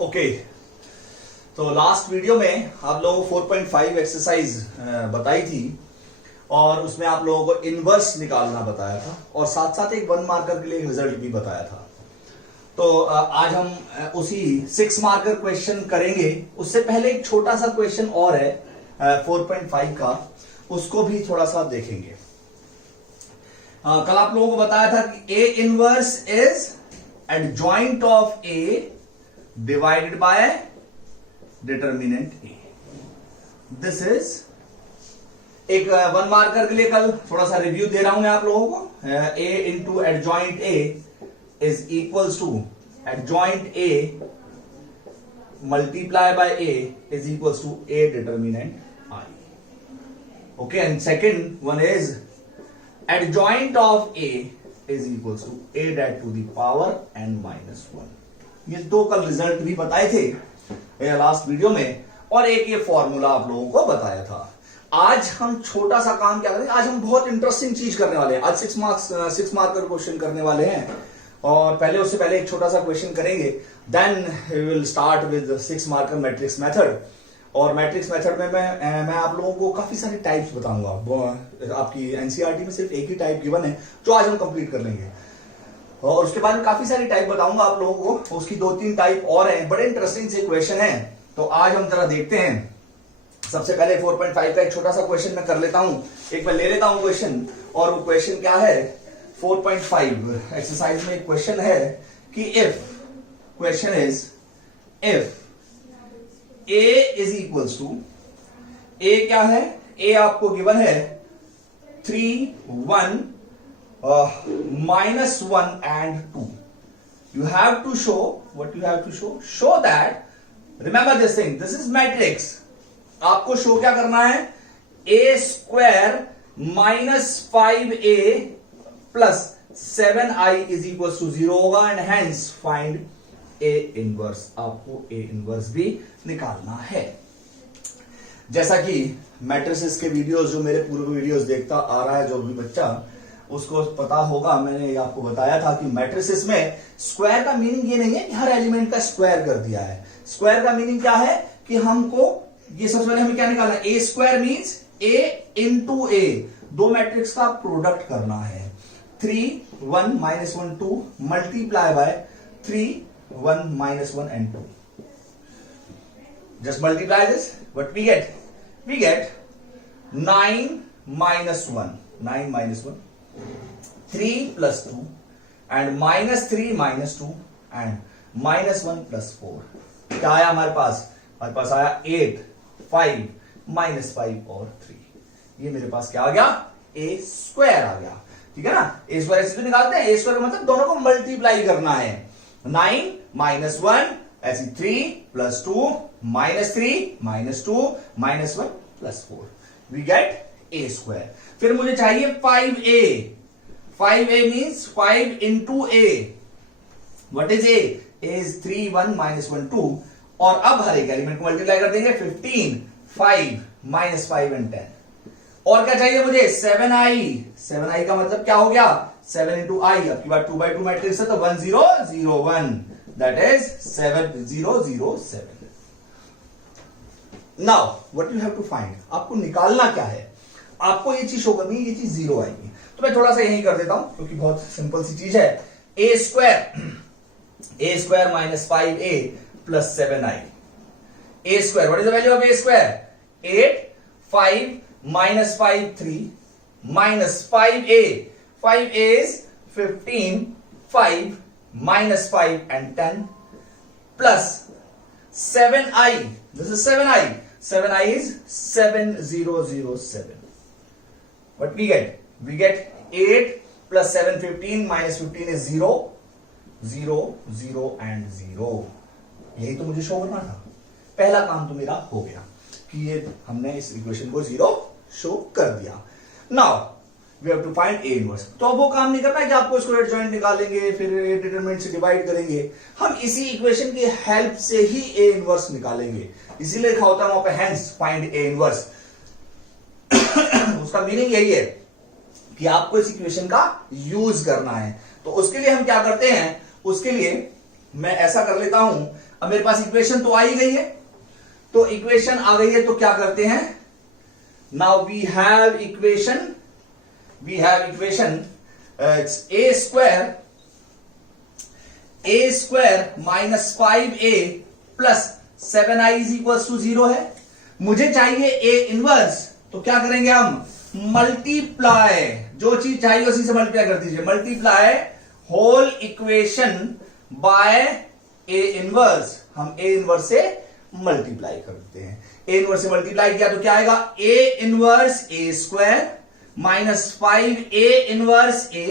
Okay, तो last video में आप लोगों को 4.5 एक्सरसाइज बताई थी और उसमें आप लोगों को इनवर्स निकालना बताया था और साथ साथ एक 1 मार्कर के लिए रिजल्ट भी बताया था। तो आज हम उसी 6 मार्कर क्वेश्चन करेंगे। उससे पहले एक छोटा सा क्वेश्चन और है 4.5 का, उसको भी थोड़ा सा देखेंगे। कल आप लोगों को बताया था कि A inverse is adjoint of A divided by determinant A. This is एक 1 मार्कर के लिए कल थोड़ा सा रिव्यू दे रहा हूं मैं आप लोगों को। A into adjoint A is equals to adjoint A multiply by A is equals to A determinant I. Okay, and second one is adjoint of A is equals to A that to the power n minus 1। ये दो कल result भी बताए थे last video में और एक ये फॉर्मूला आप लोगों को बताया था। आज हम छोटा सा काम क्या करेंगे, आज हम बहुत इंटरेस्टिंग चीज करने वाले हैं। आज 6 मार्कर क्वेश्चन करने वाले हैं और उससे पहले एक छोटा सा क्वेश्चन करेंगे, then we will start with 6 marker matrix method. और मैट्रिक्स मेथड में मैं आप लोगों को काफी सारे टाइप्स बताऊंगा। आपकी एनसीईआरटी में सिर्फ एक ही टाइप गिवन है जो आज हम कंप्लीट कर लेंगे और उसके बाद में काफी सारी टाइप बताऊंगा आप लोगों को। उसकी 2-3 टाइप और हैं, बड़े इंटरेस्टिंग से क्वेश्चन हैं। तो आज हम जरा देखते हैं। सबसे पहले 4.5 का एक छोटा सा क्वेश्चन मैं कर लेता हूं। एक मैं ले लेता हूं क्वेश्चन, और वो क्वेश्चन क्या है 4.5 एक्सरसाइज में एक क्वेश्चन है कि if question is if A is equals to, A क्या है, A आपको गिवन है 3, 1, -1 and 2। You have to show, what you have to show? Show that, remember this thing, this is matrix। आपको show क्या करना है, A² -5A plus 7I is equals to 0 होगा and hence find A inverse. आपको A inverse भी निकालना है। जैसा कि मैट्रिसेस के वीडियोस, जो मेरे पूर्व वीडियोस देखता आ रहा है जो भी बच्चा, उसको पता होगा, मैंने आपको बताया था कि मैट्रिसेस में स्क्वायर का मीनिंग ये नहीं है कि हर एलिमेंट का स्क्वायर कर दिया है। स्क्वायर का मीनिंग क्या है कि हमको ये सबसे पहले हमें क्या निकालना है, ए स्क्वायर मीन्स ए इंटू ए, दो मैट्रिक्स का प्रोडक्ट करना है। 3, 1, -1, 2 multiply by 3, 1, -1 and 2। Just multiply this. What we get? We get 9 - 1. 9 - 1. 3 plus 2 and -3 - 2 and -1 plus 4। क्या आया हमारे पास? हमारे पास आया 8, 5, -5 और 3। ये मेरे पास क्या आ गया, a स्क्वायर आ गया। ठीक है ना, a स्क्वायर ऐसे तो निकालते हैं। a स्क्वायर का मतलब दोनों को मल्टीप्लाई करना है। 9 - 1 ऐसी 3 + 2 -3 -2 -1 + 4, वी गेट a स्क्वायर। फिर मुझे चाहिए 5a। 5a means 5 into a। What is a? a is 3, 1 -1 2 और अब हर एक एलिमेंट को मल्टीप्लाई कर देंगे। 15, 5 -5 and 10। और क्या चाहिए मुझे, 7i। 7i का मतलब क्या हो गया, 7 into i। अब की बात 2x2 मैट्रिक्स है तो 1 0 0 1, that is 7 0 0 7। Now what you have to find, आपको निकालना क्या है, आपको ये चीज शो करनी है, ये चीज 0 आएगी। तो मैं थोड़ा सा यही कर देता हूं क्योंकि बहुत सिंपल सी चीज है। a square -5a plus 7i। a square, what is the value of a square? 8, 5 -5 3 -5a। 5a is 15, 5 -5 and 10 plus 7i। This is 7i। 7i is 7 0 0 7। What we get? We get 8 plus 7 15 -15 is 0 0 0 and 0। यही तो मुझे show करना था। पहला काम तो मेरा हो गया कि ये हमने इस इक्वेशन को 0 शो कर दिया। Now we have to find A inverse. तो अब वो काम नहीं करना है कि आपको इसको एडजॉइंट निकालेंगे फिर डिटरमिनेंट से डिवाइड करेंगे। हम इसी इक्वेशन की हेल्प से ही ए इनवर्स निकालेंगे। इसीलिए लिखा होता है वहां पे हेंस फाइंड ए इनवर्स। उसका मीनिंग यही है कि आपको इस इक्वेशन का यूज करना है। तो उसके लिए हम क्या करते हैं, उसके लिए मैं ऐसा कर लेता हूं, अब मेरे पास इक्वेशन तो आ ही गई है, तो इक्वेशन आ गई है तो क्या करते हैं, now we have equation it's a square minus 5a plus 7i is equal to 0 है। मुझे चाहिए a इनवर्स, तो क्या करेंगे हम, मल्टीप्लाई, जो चीज चाहिए उसी से मल्टीप्लाई कर दीजिए, multiply whole equation by A inverse. हम ए इनवर्स से मल्टीप्लाई करते हैं, ए इनवर्स से मल्टीप्लाई किया तो क्या आएगा, ए इनवर्स ए square minus 5a inverse a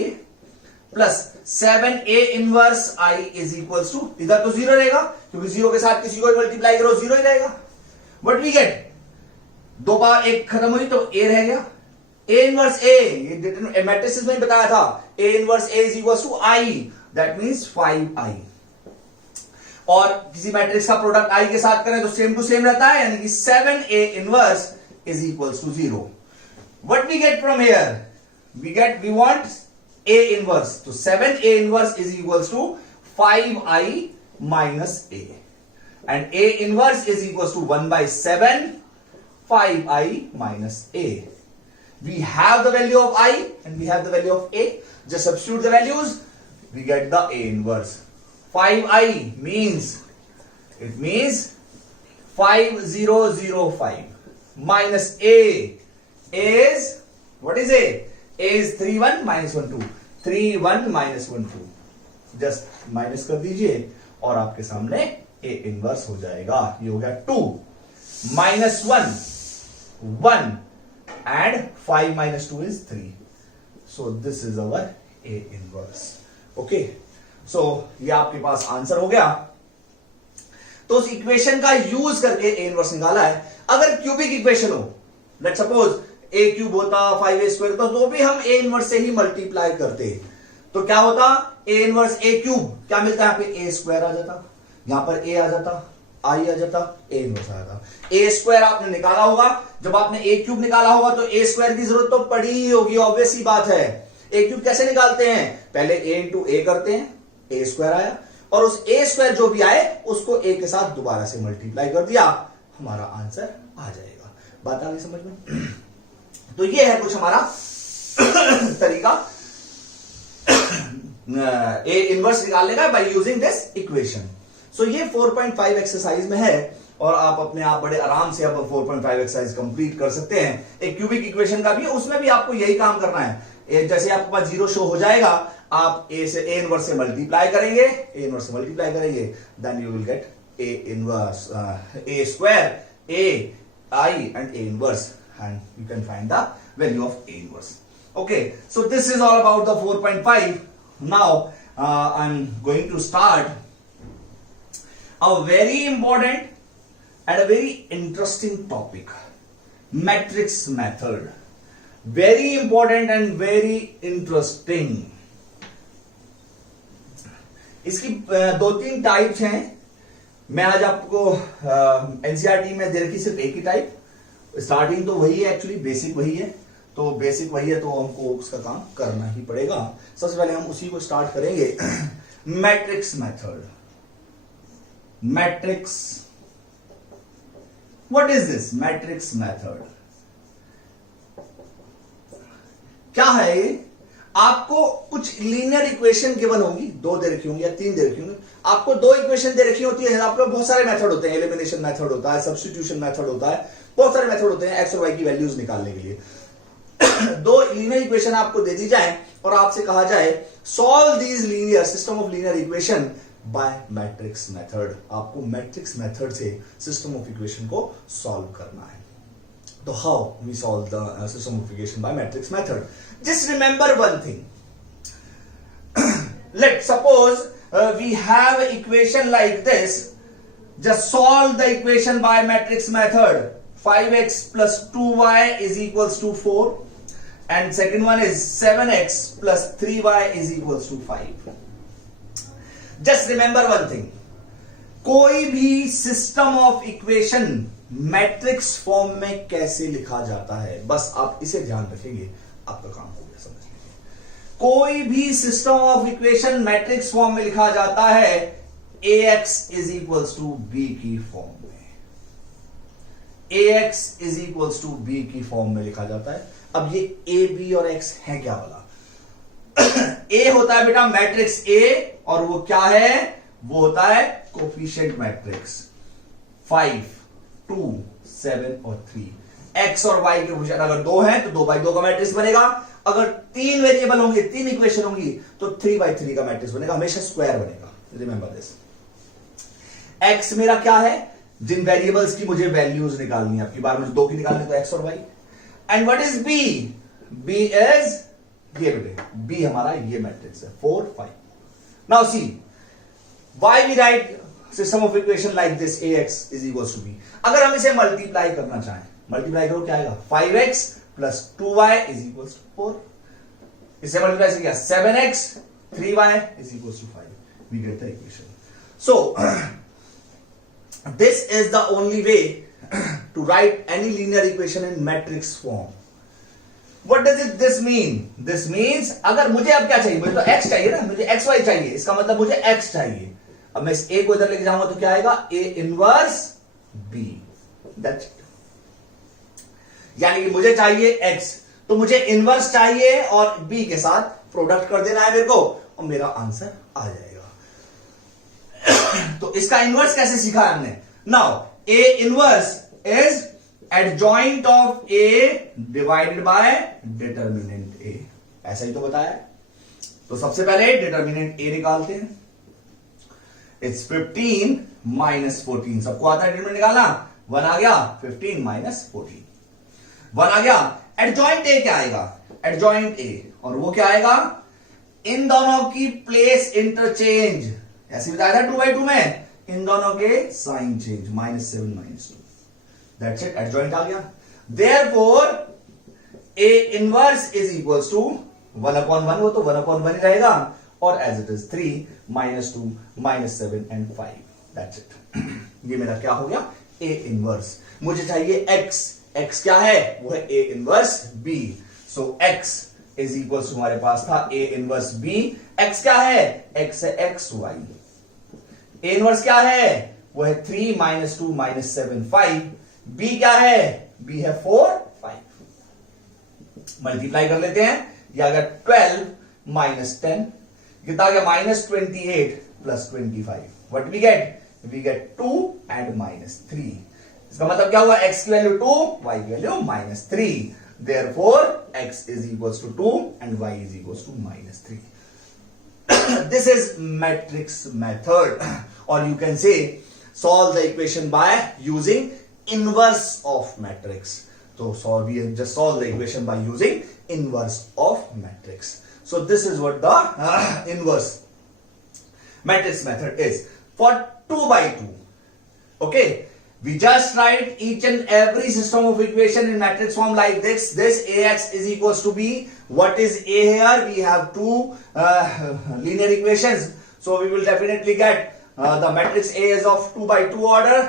plus 7a inverse i is equal to, इधर तो 0 रहेगा क्योंकि 0 के साथ किसी को मल्टीप्लाई करो 0 ही रहेगा। व्हाट वी गेट, 2 बार 1 खत्म हुई तो a रह गया, a इनवर्स a, ये मैट्रिसेस में बताया था, a inverse a is equal to i, that means 5i। और किसी मैट्रिक्स का प्रोडक्ट i के साथ करें तो सेम टू सेम रहता है, यानी कि 7a inverse is equal to 0। What we get from here, we want a inverse, तो 7a inverse is equal to 5i minus a, and a inverse is equal to 1/7 5i minus a. We have the value of I and we have the value of a. Just substitute the values, we get the a inverse. 5i means, it means 5005 minus a is, what is a? A is 31 minus 12, 31 minus 12. Just minus कर दीजिए और आपके सामने a inverse हो जाएगा। ये हो गया 2 minus 1 and 5 minus 2 is 3. So this is our A inverse. Okay. So ये आपके पास आंसर हो गया। तो उस इक्वेशन का यूज करके A इनवर्स निकाला है। अगर क्यूबिक इक्वेशन हो, लेट सपोज a क्यूब होता 5a स्क्वायर होता, तो भी हम A इनवर्स से ही मल्टीप्लाई करते, तो क्या होता, A इनवर्स a क्यूब, क्या मिलता है, यहाँ पे a स्क्वायर आ जाता, यहां पर a आ जाता, i आ जाता, a इनवर्स आ जाता। a स्क्वायर आपने निकाला होगा, जब आपने a क्यूब निकाला होगा तो a स्क्वायर की जरूरत तो पड़ी ही होगी, ऑब्वियस ही बात है। a क्यूब कैसे निकालते हैं, पहले a इंटू a करते हैं, a स्क्वायर आया, और उस a स्क्वायर जो भी आए उसको a के साथ दोबारा से मल्टीप्लाई कर दिया, हमारा आंसर आ जाएगा। बात आ गई समझ में? तो ये है कुछ हमारा तरीका a इनवर्स निकालने का बाय यूजिंग दिस इक्वेशन। सो ये 4.5 एक्सरसाइज में है, और आप अपने आप बड़े आराम से अब 4.5 एक्सरसाइज कंप्लीट कर सकते हैं। एक क्यूबिक इक्वेशन का भी है, उसमें भी आपको यही काम करना है। जैसे आपके पास 0 शो हो जाएगा, आप a इनवर्स से मल्टीप्लाई करेंगे, a इनवर्स से मल्टीप्लाई करेंगे, then you will get a inverse, a square, a I and a inverse, and you can find the value of a inverse. Okay, so this is all about the 4.5. Now I'm going to start a very important and a very interesting topic, matrix method. Very important and very interesting. इसकी 2-3 types हैं। मैं आज आपको NCERT में दे रखी सिर्फ एक ही type, starting तो वही है, एक्चुअली बेसिक वही है, तो बेसिक वही है तो हमको उसका काम करना ही पड़ेगा। सबसे पहले हम उसी को स्टार्ट करेंगे, matrix method. Matrix, what is this matrix method, क्या है ये? आपको कुछ लीनियर इक्वेशन गिवन होंगी, 2 दे रखी होंगी या 3 दे रखी होंगी। आपको 2 इक्वेशन दे रखी होती है, आपको बहुत सारे मेथड होते हैं, एलिमिनेशन मेथड होता है, सब्स्टिट्यूशन मेथड होता है, बहुत सारे मेथड होते हैं एक्स और वाई की वैल्यूज निकालने के लिए। 2 लीनियर इक्वेशन आपको दे दी जाए और आपसे कहा जाए solve these linear system of linear equation by matrix method. आपको मैट्रिक्स मेथड से सिस्टम ऑफ इक्वेशन को सॉल्व करना है। तो how we solve the system of equation by matrix method? Just remember one thing. Let's suppose we have an equation like this. Just solve the equation by matrix method. 5x plus 2y is equals to 4. And second one is 7x plus 3y is equals to 5. Just remember one thing. कोई भी system of equation matrix form में कैसे लिखा जाता है, बस आप इसे ध्यान रखेंगे, आपका काम हो गया, समझ लीजिए। कोई भी system of equation matrix form में लिखा जाता है ax is equals to B की फॉर्म में, ax is equals to B की फॉर्म में लिखा जाता है। अब ये a b और x है क्या वाला? a होता है बेटा मैट्रिक्स a, और वो क्या है? वो होता है कोफिशिएंट मैट्रिक्स 5, 2, 7 और 3। x और y के कोफिशिएंट अगर 2 है तो 2/2 का मैट्रिक्स बनेगा। अगर 3 वेरिएबल होंगे, 3 इक्वेशन होंगी तो 3/3 का मैट्रिक्स बनेगा, हमेशा स्क्वायर बनेगा। Remember this. x मेरा क्या है? जिन वेरिएबल्स की मुझे वैल्यूज निकालनी है, आपकी बार मुझे 2 की निकालनी है तो x और y। And what is b? b is ये बेटे, b हमारा ये मैट्रिक्स है 4, 5। Now see why we write system of equation like this, ax is equals to b। अगर हम इसे मल्टीप्लाई करना चाहें, मल्टीप्लाई करो क्या आएगा? 5x plus 2y is equals to 4। इसे मल्टीप्लाई से क्या? 7x 3y is equals to 5। we get the equation। so this is the only way to write any linear equation in matrix form। What does this mean? This means अगर मुझे अब क्या चाहिए? मुझे तो x चाहिए ना, मुझे xy चाहिए, इसका मतलब मुझे x चाहिए। अब मैं इस a को इधर लेके जाऊंगा तो क्या आएगा? a inverse b। That's it। यानी कि मुझे चाहिए x, तो मुझे इनवर्स चाहिए और b के साथ प्रोडक्ट कर देना है मेरे को, और मेरा आंसर आ जाएगा। तो इसका इनवर्स कैसे सीखा है हमने? Now a inverse is adjoint of a divided by determinant a। ऐसा ही तो बताया। तो सबसे पहले डिटर्मिनेंट a निकालते हैं। It's 15 minus 14। सबको आता है डिटर्मिनेंट निकालना? 1 आ गया, 15 माइनस 14 1 आ गया। एडजॉइंट a क्या आएगा? एडजॉइंट a, और वो क्या आएगा? इन दोनों की प्लेस इंटरचेंज, ऐसे बताया था 2/2 में, इन दोनों के sign change, -7 -2। That's it, adjoint आ गया। Therefore a inverse is equals to 1/1, वो तो 1/1 ही रहेगा, और as it is 3, -2, -7 and 5। That's it। ये मेरा क्या हो गया? a inverse। मुझे चाहिए x, x क्या है? वो है a inverse b। So x is equals to हमारे पास था a inverse b। x क्या है? x है xy। a inverse क्या है? वो है 3, -2, -7, 5। b क्या है? b है 4, 5। मल्टीप्लाई कर लेते हैं। यह आ गया 12 माइनस 10, कितना आ गया? -28 plus 25। What we get? We get 2 and -3। इसका मतलब क्या हुआ? x की वैल्यू 2, y की value -3। Therefore x is equals to 2 and y is equals to -3। This is matrix method, or you can say solve the equation by using inverse of matrix। So we have just solved the equation by using inverse of matrix। So this is what the inverse matrix method is for 2/2। Okay, we just write each and every system of equation in matrix form like this। This ax is equals to b। What is a here? We have two linear equations, so we will definitely get the matrix A is of 2/2 order।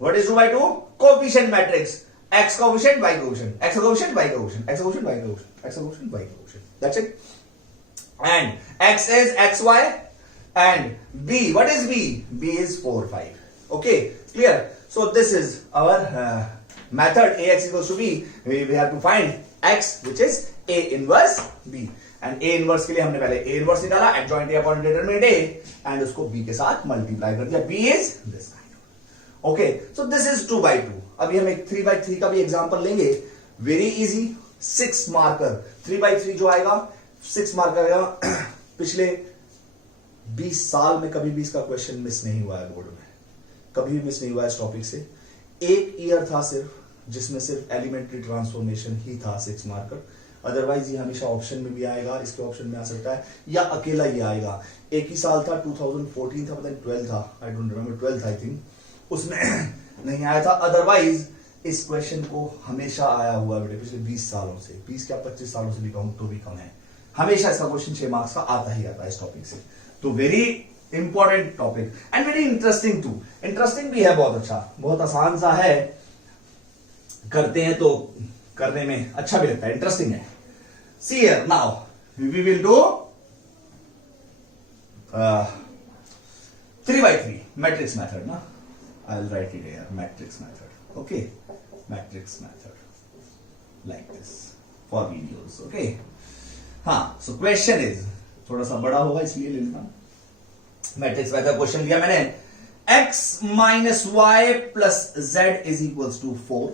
What is 2/2? Coefficient matrix, x coefficient, y coefficient, x coefficient, y coefficient, x coefficient, y coefficient, x coefficient, y coefficient। That's it। And x is xy, and b, what is b? b is 4, 5। Okay, clear? So this is our method ax equals to b। We have to find x, which is a inverse b। and a inverse के लिए हमने पहले a inverse निकाला, adjoint a upon determinant a, and उसको b के साथ multiply कर दिया। b is this kind। Okay, so this is 2/2। अभी हम एक 3/3 का भी एग्जांपल लेंगे। Very easy, 6 marker. 3/3 जो आएगा 6 मार्कर आएगा। पिछले 20 साल में कभी भी इसका क्वेश्चन मिस नहीं हुआ है बोर्ड में, कभी भी मिस नहीं हुआ है इस टॉपिक से। एक ईयर था सिर्फ जिसमें सिर्फ एलिमेंट्री ट्रांसफॉर्मेशन ही था 6 मार्कर। अदरवाइज ये हमेशा ऑप्शन में भी आएगा, इसके ऑप्शन में आ सकता है, या अकेला ही आएगा। एक ही साल था, 2014 था, पता नहीं 12 था, I don't remember, 12 I think, उसमें नहीं आया था। अदरवाइज इस क्वेश्चन को हमेशा आया हुआ बेटे पिछले 20 सालों से, 20 क्या 25 सालों से भी कहूं तो भी कम है। हमेशा इसका क्वेश्चन 6 मार्क्स का आता ही आता है इस टॉपिक से। तो very important topic and very interesting too. Interesting भी है, बहुत अच्छा, बहुत आसान सा है, करते हैं तो करने में अच्छा भी लगता है, इंटरेस्टिंग है। See here now we will do 3/3 matrix method na. I'll write it here, matrix method. Okay, matrix method like this for videos. Okay, हाँ. So question is थोड़ा सा बड़ा होगा इसलिए ले लेता हूं. मैट्रिक्स मेथड क्वेश्चन दिया मैंने, x minus y plus z is equals to 4.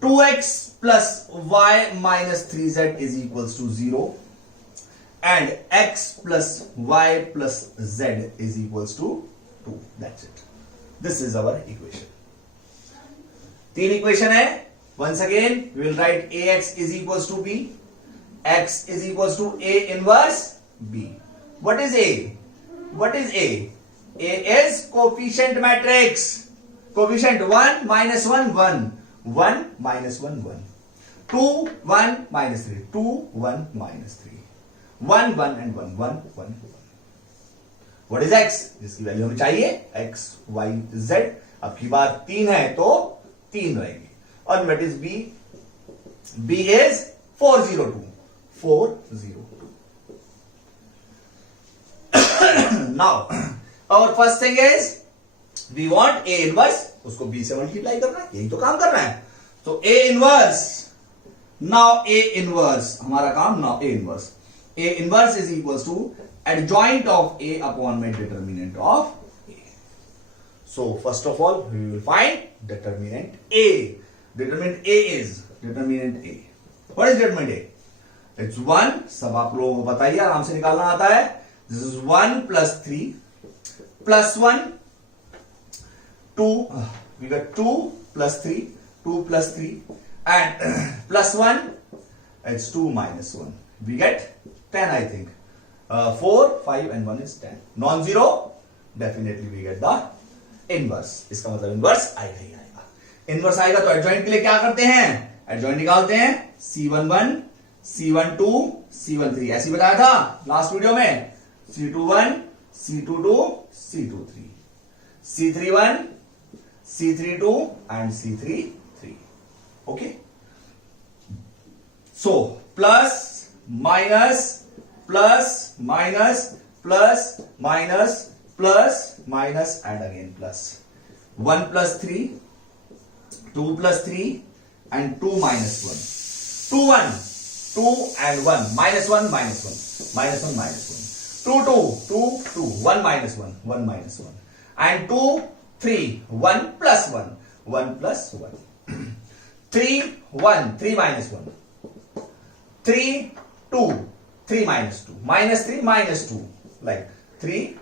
2x plus y minus 3z is equals to 0. And x plus y plus z is equals to 2. That's it. This is our equation. तीन equation है. Once again, we will write ax is equals to b. X is equals to a inverse b. What is a? What is a? A is coefficient matrix. Coefficient 1 minus 1 1. 1 minus 1 1. 2 1 minus 3. 2 1 minus 3. 1 1 and 1 1 1 1. What is x? जिसकी value हमें चाहिए x y z. अब की बार 3 है तो 3 रहेगी. और what is b? b is 402. 402. Now our first thing is we want a inverse. उसको b से मल्टीप्लाई करना है, यही तो काम करना है. तो a inverse. Now a inverse हमारा काम. Now a inverse. A inverse is equals to adjoint of a upon my determinant of a. So first of all we will find determinant a. Determinant a is determinant a. What is determinant a? It's 1. सब आप लोगों को पता ही आराम से निकालना आता है. This is 1 plus 3 plus 1 2. We got 2 plus 3. 2 plus 3 and plus 1. It's 2 minus 1. We get 10, I think. 4, 5 and 1 is 10. Non-zero. Definitely we get the inverse. इसका मतलब inverse आएगा ही आएगा. Inverse आएगा तो adjoint के लिए क्या करते हैं? Adjoint निकालते हैं. C11, C12, C13. ऐसे बताया था लास्ट वीडियो में. C21, C22, C23, C31, C32 and C33. Okay. So plus minus plus minus plus minus plus minus and again plus. 1 plus 3, 2 plus 3 and 2 minus 1. 2 1, 2 and 1 minus 1 minus 1 minus 1 minus 1. 2 2 2 2 1 minus 1 1 minus 1 and 2 3 1 plus 1 1 plus 1. 3 1 3 minus 1 3 2 3 minus 2 minus 3 minus 2 like 3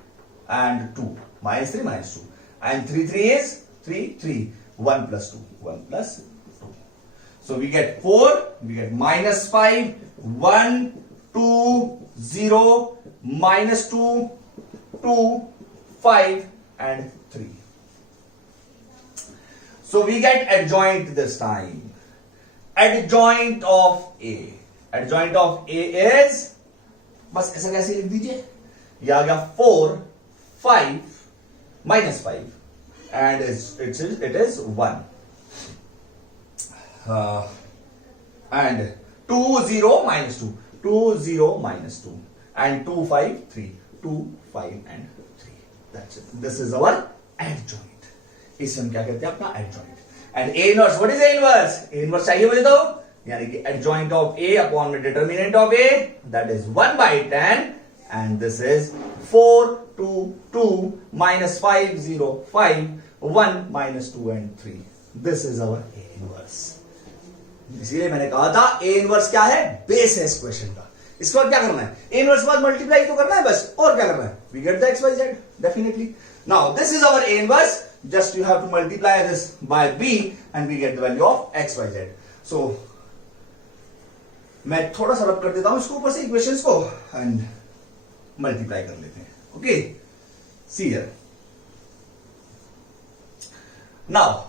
and 2 minus 3 minus 2 and 3 3 is 3 3 1 plus 2 1 plus 2. So we get 4, we get minus 5 1 2 0 minus 2 2 5 and 3. So we get adjoint this time. Adjoint of a. Adjoint of a is, बस ऐसा कैसे लिख दीजिए. ये आ गया 4 5 minus 5 and it is 1 and 2 0 minus 2 2 0 minus 2 and 2 5 3 2 5 and 3. That's it. This is our adjoint. इसे हम क्या कहते हैं अपना adjoint. And a inverse. What is a inverse? A inverse चाहिए मुझे तो, यानी कि adjoint of a upon the determinant of a, that is 1 by 10 and this is 4 2 2 minus 5 0 5 1 minus 2 and 3. This is our a inverse. इसीलिए मैंने कहा था a inverse क्या है? बेस है इस क्वेश्चन का. इसके बाद क्या करना है? a inverse के बाद मल्टीप्लाई तो करना है बस, और क्या करना है? We get the x y z definitely. Now this is our a inverse. Just you have to multiply this by b and we get the value of x y z. So मैं थोड़ा सा रब कर देता हूं इसको ऊपर से इक्वेशंस को एंड मल्टीप्लाई कर लेते हैं. Okay, C here. नाउ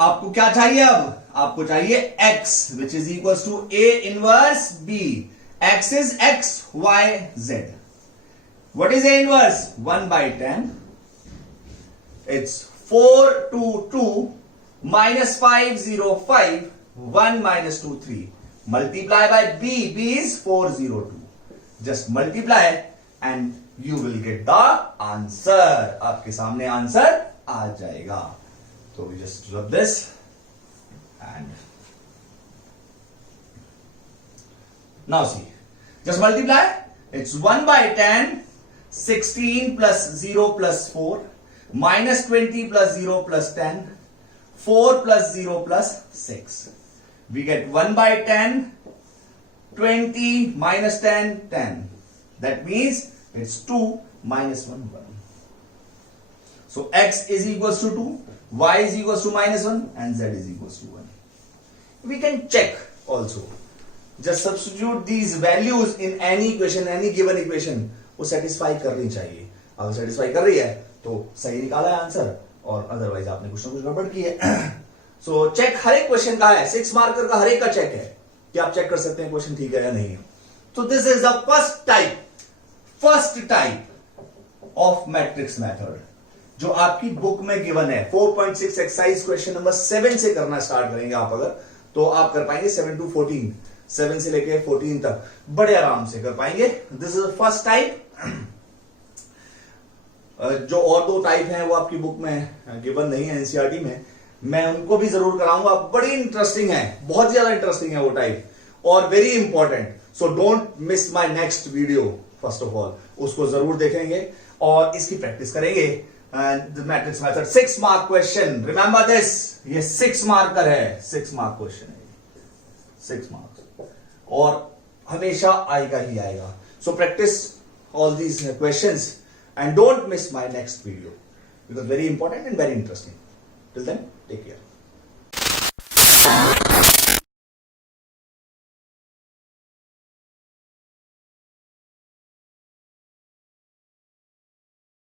आपको क्या चाहिए? अब आपको चाहिए x which is equals to a inverse b. X is x y z. What is a inverse? 1 by 10. It's 4 2 2 minus 5 0 5 1 minus 2 3. Multiply by b. B is 402. Just multiply and you will get the answer. आपके सामने answer आ जाएगा. तो we just rub this and now see, just multiply. It's 1 by 10, 16 plus 0 plus 4, minus 20 plus 0 plus 10, 4 plus 0 plus 6. We get 1 by 10, 20 minus 10, 10. That means it's 2 minus 1, 1. So x is equals to 2, y is equals to minus 1, and z is equals to 1. We can check also. Just substitute these values in any equation, any given equation. वो satisfy करनी चाहिए. अगर satisfy कर रही है तो सही निकाला है आंसर, और अदरवाइज आपने कुछ ना कुछ गड़बड़ की है. सो चेक हर एक क्वेश्चन का है, 6 मार्कर का हर एक का चेक है कि आप चेक कर सकते हैं क्वेश्चन ठीक है या नहीं है. तो this is the first type of matrix method जो आपकी बुक में गिवन है. 4.6 एक्सरसाइज क्वेश्चन नंबर 7 से करना स्टार्ट करेंगे आप अगर, तो आप कर पाएंगे 7 to 14, 7 से लेके 14 तक बड़े आराम से कर पाएंगे. This is first type. जो और दो टाइप हैं वो आपकी बुक में गिवन नहीं है, एनसीईआरटी में. मैं उनको भी जरूर कराऊंगा. बड़ी इंटरेस्टिंग है, बहुत ज्यादा इंटरेस्टिंग है वो टाइप, और very important. So don't miss my next video. First of all उसको जरूर देखेंगे और इसकी प्रैक्टिस करेंगे. Matrix method 6 mark question. Remember this, ये 6 मार्कर है, 6 मार्क क्वेश्चन है, 6 मार्क्स, और हमेशा आएगा ही आएगा. So practice all these questions and don't miss my next video because very important and very interesting. Till then, take care.